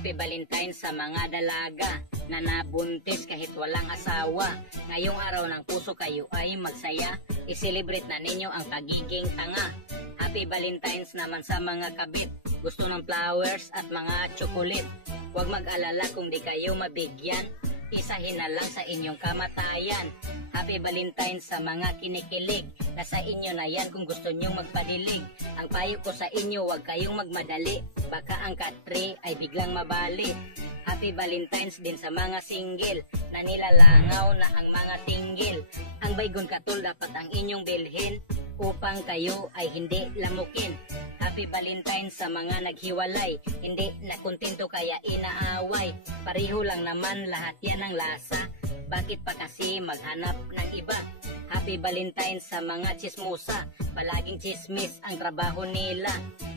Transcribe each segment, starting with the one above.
Happy Valentine's sa mga dalaga na nabuntis kahit walang asawa. Ngayong araw ng puso kayo ay magsaya, i-celebrate na ninyo ang pagiging tanga. Happy Valentine's naman sa mga kabit, gusto ng flowers at mga chocolate. Huwag mag-alala kung di kayo mabigyan, isahin na lang sa inyong kamatayan. Happy Valentine's sa mga kinikilig, nasa inyo na yan kung gusto nyong magpadilig. Ang payo ko sa inyo, huwag kayong magmadali, baka ang katri ay biglang mabali. Happy Valentine's din sa mga single, na nilalangaw na ang mga tinggil. Ang baygon katol dapat ang inyong bilhin, upang kayo ay hindi lamukin. Happy Valentine's sa mga naghiwalay, hindi nakontento kaya inaaway. Pareho lang naman lahat yan ang lasa, bakit pa kasi maghanap ng iba? Happy Valentine's sa mga chismosa, palaging chismis ang trabaho nila.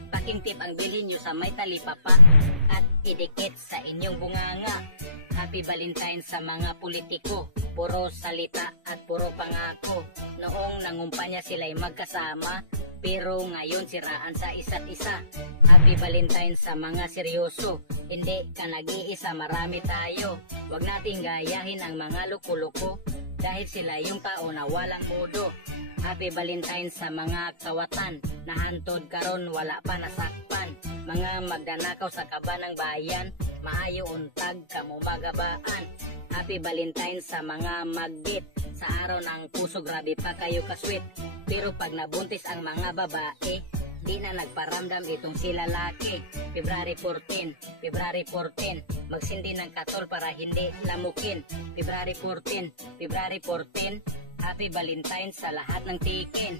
Paking tip ang bilhin nyo sa may talipapa at idikit sa inyong bunganga. Happy Valentine's sa mga politiko, puro salita at puro pangako. Noong nangumpanya sila'y magkasama, pero ngayon siraan sa isa't isa. Happy Valentine's sa mga seryoso, hindi ka nag-iisa, marami tayo. Huwag nating gayahin ang mga luko-luko, dahil sila yung tao na walang mudo. Happy Valentine's sa mga kawatan, nahantod karon wala pa nasakpan. Mga magdanakaw sa kaba ng bayan, maayo untag kamo magabaan. Happy Valentine's sa mga maggit, sa araw ng puso grabe pa kayo kasweet. Pero pag nabuntis ang mga babae, di na nagparamdam itong si lalaki. February 14, February 14, magsindi ng katol para hindi lamukin. February 14, February 14, Happy Valentine's sa lahat ng tikin.